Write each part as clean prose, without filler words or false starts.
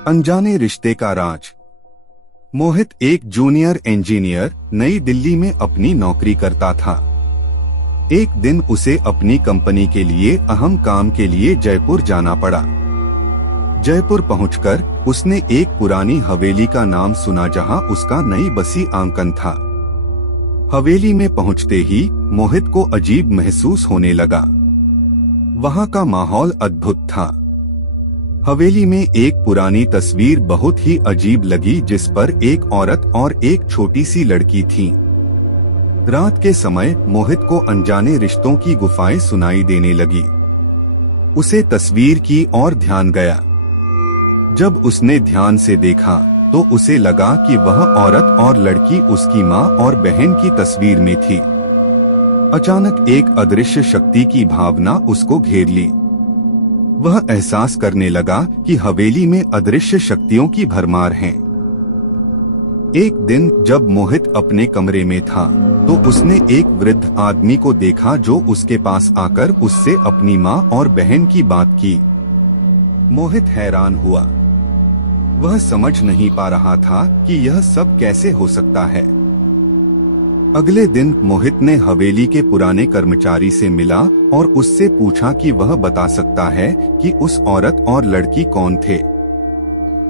अनजाने रिश्ते का राज। मोहित एक जूनियर इंजीनियर नई दिल्ली में अपनी नौकरी करता था। एक दिन उसे अपनी कंपनी के लिए अहम काम के लिए जयपुर जाना पड़ा। जयपुर पहुंचकर उसने एक पुरानी हवेली का नाम सुना जहां उसका नई बसी आंगन था। हवेली में पहुंचते ही मोहित को अजीब महसूस होने लगा। वहां का माहौल अद्भुत था। हवेली में एक पुरानी तस्वीर बहुत ही अजीब लगी जिस पर एक औरत और एक छोटी सी लड़की थी। रात के समय मोहित को अनजाने रिश्तों की गुफाएं सुनाई देने लगी। उसे तस्वीर की ओर ध्यान गया। जब उसने ध्यान से देखा तो उसे लगा कि वह औरत और लड़की उसकी माँ और बहन की तस्वीर में थी। अचानक एक अदृश्य शक्ति की भावना उसको घेर ली। वह एहसास करने लगा कि हवेली में अदृश्य शक्तियों की भरमार है। एक दिन जब मोहित अपने कमरे में था तो उसने एक वृद्ध आदमी को देखा जो उसके पास आकर उससे अपनी माँ और बहन की बात की। मोहित हैरान हुआ। वह समझ नहीं पा रहा था कि यह सब कैसे हो सकता है। अगले दिन मोहित ने हवेली के पुराने कर्मचारी से मिला और उससे पूछा कि वह बता सकता है कि उस औरत और लड़की कौन थे।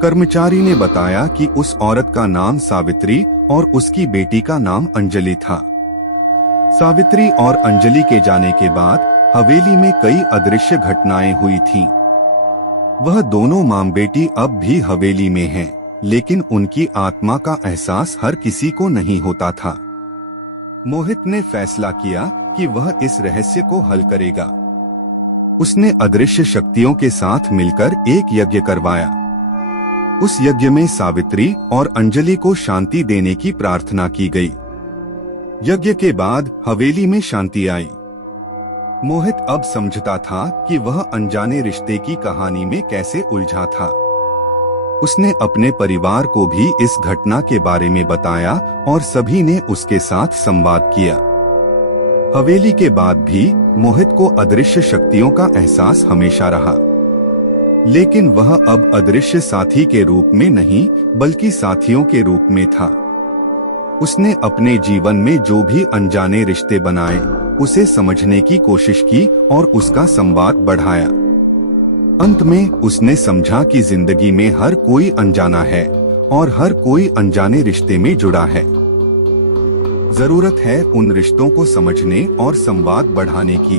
कर्मचारी ने बताया कि उस औरत का नाम सावित्री और उसकी बेटी का नाम अंजलि था। सावित्री और अंजलि के जाने के बाद हवेली में कई अदृश्य घटनाएं हुई थीं। वह दोनों मां बेटी अब भी हवेली में हैं, लेकिन उनकी आत्मा का एहसास हर किसी को नहीं होता था। मोहित ने फैसला किया कि वह इस रहस्य को हल करेगा। उसने अदृश्य शक्तियों के साथ मिलकर एक यज्ञ करवाया। उस यज्ञ में सावित्री और अंजलि को शांति देने की प्रार्थना की गई। यज्ञ के बाद हवेली में शांति आई। मोहित अब समझता था कि वह अनजाने रिश्ते की कहानी में कैसे उलझा था। उसने अपने परिवार को भी इस घटना के बारे में बताया और सभी ने उसके साथ संवाद किया। हवेली के बाद भी मोहित को अदृश्य शक्तियों का एहसास हमेशा रहा, लेकिन वह अब अदृश्य साथी के रूप में नहीं बल्कि साथियों के रूप में था। उसने अपने जीवन में जो भी अनजाने रिश्ते बनाए उसे समझने की कोशिश की और उसका संवाद बढ़ाया। अंत में उसने समझा कि जिंदगी में हर कोई अनजाना है और हर कोई अनजाने रिश्ते में जुड़ा है। जरूरत है उन रिश्तों को समझने और संवाद बढ़ाने की।